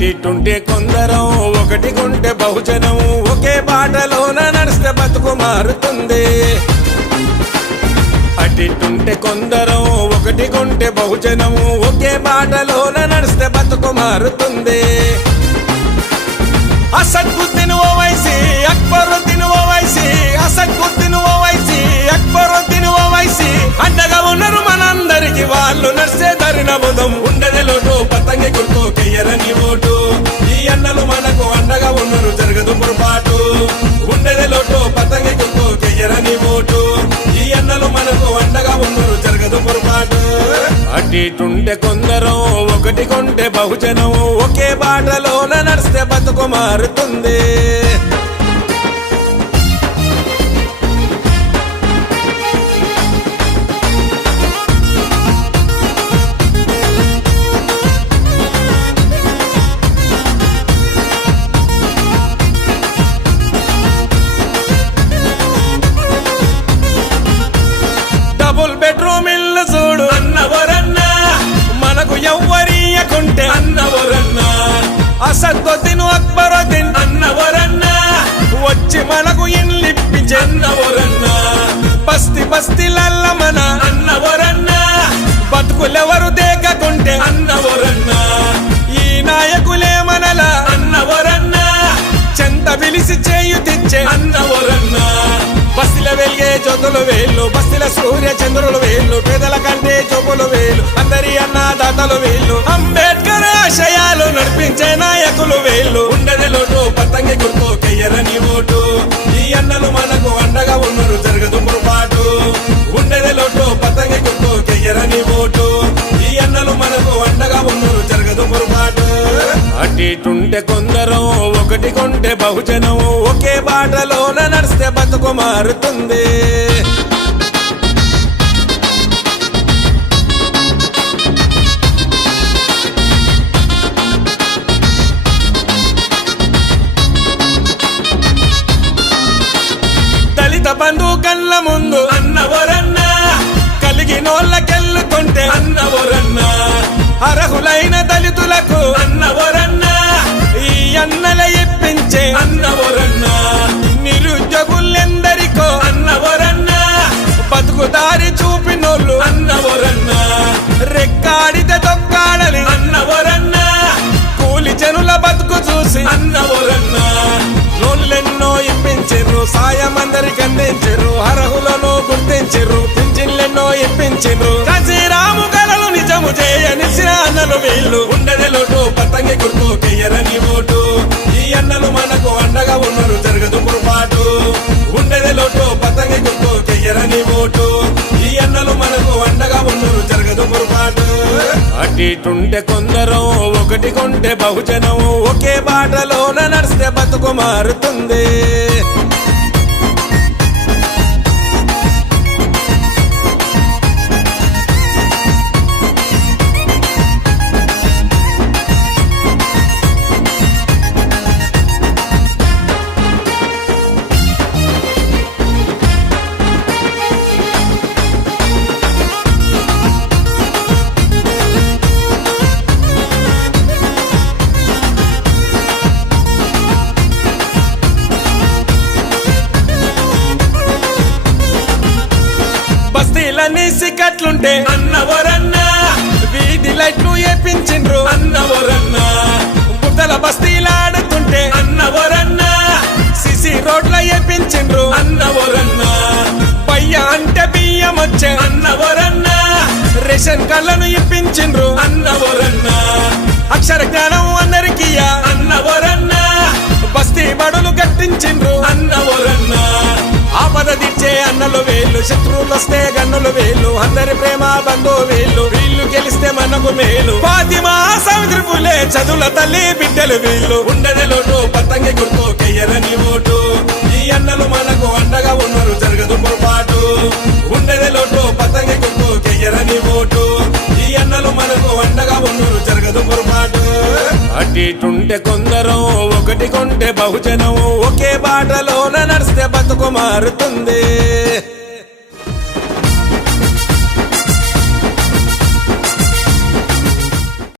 అట్టిట్టుంటే కొందరం ఒకటి కొంటే బహుజనం ఒకే బాటలోన నడిస్తే బతుకు మారుతుంది. అట్టిట్టుంటే కొందరం ఒకటి కొంటే బహుజనం ఒకే బాటలోన నడిస్తే బతుకు మారుతుంది. అసద్గుద్దీన్ ఓవైసీ అక్బరుద్దీన్ ఓవైసీ అసద్గుద్దీన్ ఓవైసీ అక్బరుద్దీన్ ఓవైసీ అండగా ఉన్నారు మనందరికి. వాళ్ళు నడిసే దారి నబుదం ఉండదే లోటు పతంగి గుర్తు కెయ్యరని ఓటు. ఈ అన్నలు మనకు అండగా ఉన్నారు జరగదు పొరపాటు. ఉండదే లోటు పతంగి గుర్తు కెయ్యరని ఓటు. ఈ అన్నలు మనకు అండగా ఉన్నారు జరగదు పొరపాటు. అట్టిట్టుంటే కొందరం ఒకటి కొంటే బహుజనం ఒకే బాటలోన నడిస్తే బతుకు మారుతుంది. డబుల్ బెడ్రూమ్ ఇల్లు చూడు అన్నవరన్నా మనకు ఎవ్వరియకుంటే అన్నవరన్నా. అసద్దుద్దీన్ అక్బరుద్దీన్ అన్నవరన్నా వచ్చి మనకు ఇల్లిప్పించే అన్నవరన్నా. బస్తీ బస్తీలల్ల మన అన్నవరన్నా బతుకులెవరు దేకకుంటే అన్నవరన్నా. ఈ నాయకులే మనల అన్నవరన్నా చెంత పిలిసి చేయు తెచ్చే అన్నవరన్నా. బస్తిల వెలిగే జ్యోతులు వేళ్ళు బస్తిల సూర్య చంద్రులు వేళ్ళు పేదల కంటే చూపులు వేళ్ళు అందరి అన్నదాతలు వేళ్ళు అంబేద్కర్ ఆశయాలు నడిపించే నాయకులు వేళ్ళు. ఉండదే లోటు పతంగి గుర్తు కెయ్యరని ఓటు. ఈ అన్నలు మనకు అండగా ఉన్నారు జరగదు పొరపాటు. ఉండదే లోటు పతంగి గుర్తు కెయ్యరని ఓటు. ఈ అన్నలు మనకు అండగా ఉన్నారు జరగదు పొరపాటు. అట్టిట్టుంటే కొందరం ఒకటి కొంటే బహుజనం ఒకే బాటలోన నడిస్తే బతుకు మారుతుంది. దళిత బంధు కళ్ళ ముందు అన్నవరన్నా కలిగినోళ్ళకెళ్ళుతుంటే అన్నవరన్నా. అర్హులైన దళితులకు అన్నవరన్నా ఈ అన్నల ఇప్పించే అన్నవరన్నా. నిరుద్యోగులెందరికో అన్నవరన్నా బతుకుదారి చూపినోళ్ళు అన్నవరన్నా. రెక్కాడితే తొక్కాడని అన్నవరన్నా కూలి జనుల బతుకు చూసి అన్నవరన్నా. లోన్లెన్నో ఇప్పించిర్రు సాయం అందరికి అందించిర్రు. అర్హులను గుర్తించిర్రు పింఛన్లెన్నో ఇప్పించిర్రు. కసిరాము కలలు నిజము చేయనిసిన అన్నలు వీళ్ళు. ఉండదే లోటు పతంగి గుర్తు కెయ్యరని ఓటు. ఈ అన్నలు మనకు అండగా ఉన్నారు జరగదు పొరపాటు. ఉండదే లోటు పతంగి గుర్తు కెయ్యరని ఓటు. ఈ అన్నలు మనకు అండగా ఉన్నారు జరగదు పొరపాటు. అట్టిట్టుంటే కొందరం ఒకటి కొంటే బహుజనం ఒకే బాటలోన నడిస్తే బతుకు మారుతుంది. బస్తీలన్నీ సికట్లుంటే అన్నవరన్నా వీధి లైట్లు ఏపించిండ్రు అన్నవరన్నా. బుద్ధల బస్తీలాడుతుంటే అన్నవరన్నా సిసి రోడ్ల ఏపించిండ్రు అన్నవరన్నా. పయ్య అంటే బియ్యం వచ్చే అన్నవరన్నా రేషన్ కార్డులను ఇప్పించిండ్రు అన్నవరన్నా. అక్షర జ్ఞానం అందరికీ అన్నవరన్నా బస్తీ బడులు కట్టించిండ్రు అన్నవరన్నా. ఆపద తీర్చే అన్నలు వేళ్ళు శత్రువులు వస్తే గన్నులు వేళ్ళు అందరి ప్రేమ బంధు వేళ్ళు. వీళ్ళు గెలిస్తే మనకు మేలు. ఫాతిమా సావిత్రి పూలే చదువుల తల్లి బిడ్డలు వీళ్ళు. ఉండదే లోటు పతంగి గుర్తు కెయ్యరని ఓటు. ఈ అన్నలు మనకు అండగా ఉన్నారు జరగదు పొరపాటు. ఉండదే లోటు పతంగి గుర్తు కెయ్యరని ఓటు. ఈ అన్నలు మనకు అండగా ఉన్నారు జరగదు పొరపాటు. అట్టిట్టుంటే కొందరం ఒకటి కొంటే బహుజనం ఒకే బాటలోన నడిస్తే బతుకు మారుతుంది.